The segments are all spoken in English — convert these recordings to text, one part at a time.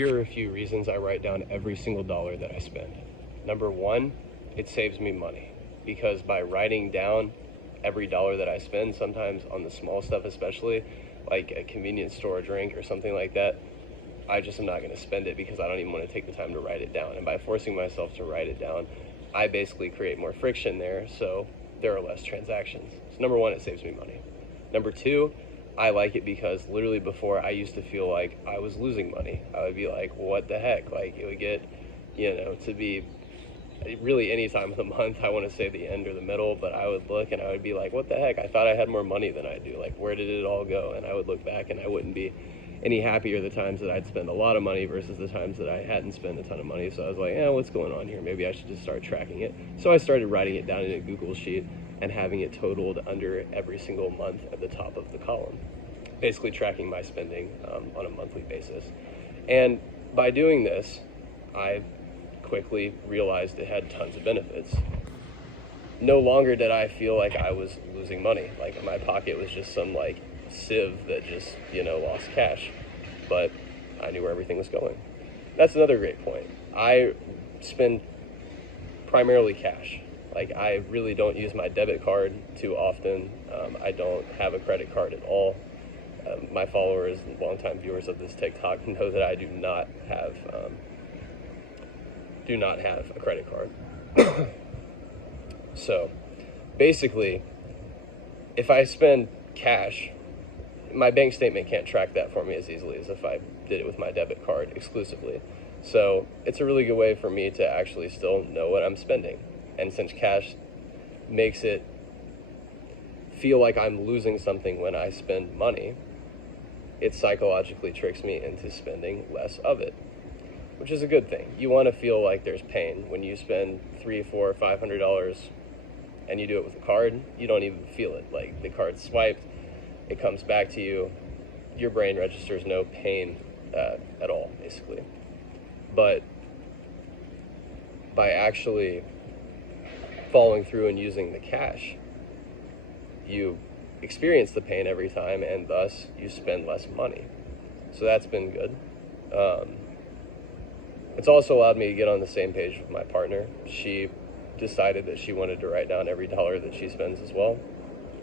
Here are a few reasons I write down every single dollar that I spend. Number one, it saves me money, because by writing down every dollar that I spend, sometimes on the small stuff especially, like a convenience store drink or something like that, I just am not going to spend it because I don't even want to take the time to write it down. And by forcing myself to write it down, I basically create more friction there, so there are less transactions. So number one, it saves me money. Number two, I like it because literally before I used to feel like I was losing money. I would be like, what the heck? Like it would get, to be really any time of the month. I want to say the end or the middle, but I would look and I would be like, what the heck? I thought I had more money than I do. Like, where did it all go? And I would look back and I wouldn't be any happier the times that I'd spend a lot of money versus the times that I hadn't spent a ton of money. So I was like, what's going on here? Maybe I should just start tracking it. So I started writing it down in a Google Sheet and having it totaled under every single month at the top of the column, basically tracking my spending on a monthly basis. And by doing this, I quickly realized it had tons of benefits. No longer did I feel like I was losing money, like in my pocket was just some like sieve that just lost cash, but I knew where everything was going. That's another great point. I spend primarily cash. Like, I really don't use my debit card too often. I don't have a credit card at all. My followers and longtime viewers of this TikTok know that I do not have a credit card. So basically, if I spend cash, my bank statement can't track that for me as easily as if I did it with my debit card exclusively. So it's a really good way for me to actually still know what I'm spending. And since cash makes it feel like I'm losing something when I spend money, it psychologically tricks me into spending less of it, which is a good thing. You want to feel like there's pain when you spend $300, $400, $500 and you do it with a card. You don't even feel it. Like, the card's swiped, it comes back to you, your brain registers no pain at all, basically. But by actually following through and using the cash, you experience the pain every time, and thus you spend less money. So that's been good. It's also allowed me to get on the same page with my partner. She decided that she wanted to write down every dollar that she spends as well.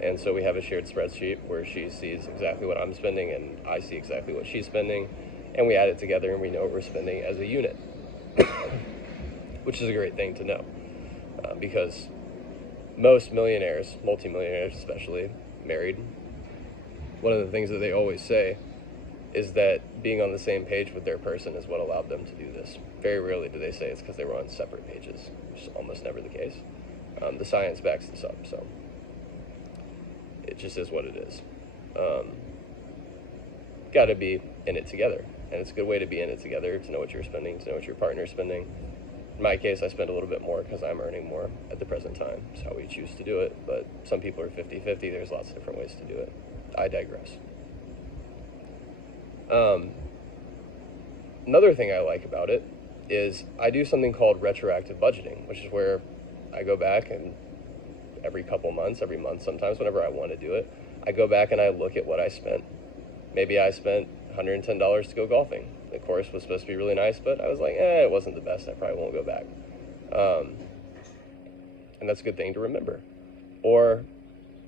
And so we have a shared spreadsheet where she sees exactly what I'm spending and I see exactly what she's spending, and we add it together and we know what we're spending as a unit, which is a great thing to know, because most millionaires, multimillionaires especially, married, one of the things that they always say is that being on the same page with their person is what allowed them to do this. Very rarely do they say it's because they were on separate pages, which is almost never the case. The science backs this up, so it just is what it is. Got to be in it together, and it's a good way to be in it together, to know what you're spending, to know what your partner's spending. In my case, I spend a little bit more because I'm earning more at the present time. It's how we choose to do it, but some people are 50-50. There's lots of different ways to do it. I digress. Another thing I like about it is I do something called retroactive budgeting, which is where I go back and every couple months, every month sometimes, whenever I want to do it, I go back and I look at what I spent. Maybe I spent $110 to go golfing. The course was supposed to be really nice, but I was like, it wasn't the best. I probably won't go back. And that's a good thing to remember. Or,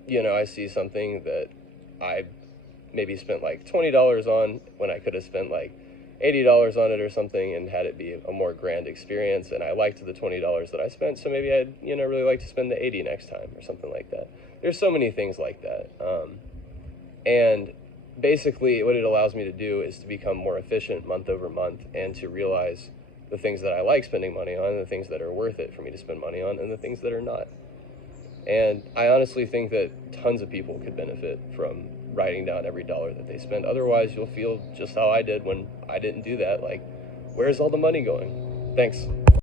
I see something that I maybe spent like $20 on when I could have spent like $80 on it or something and had it be a more grand experience, and I liked the $20 that I spent, so maybe I'd really like to spend the $80 next time or something like that. There's so many things like that, and basically what it allows me to do is to become more efficient month over month, and to realize the things that I like spending money on, the things that are worth it for me to spend money on, and the things that are not. And I honestly think that tons of people could benefit from writing down every dollar that they spend. Otherwise, you'll feel just how I did when I didn't do that. Like, where's all the money going? Thanks.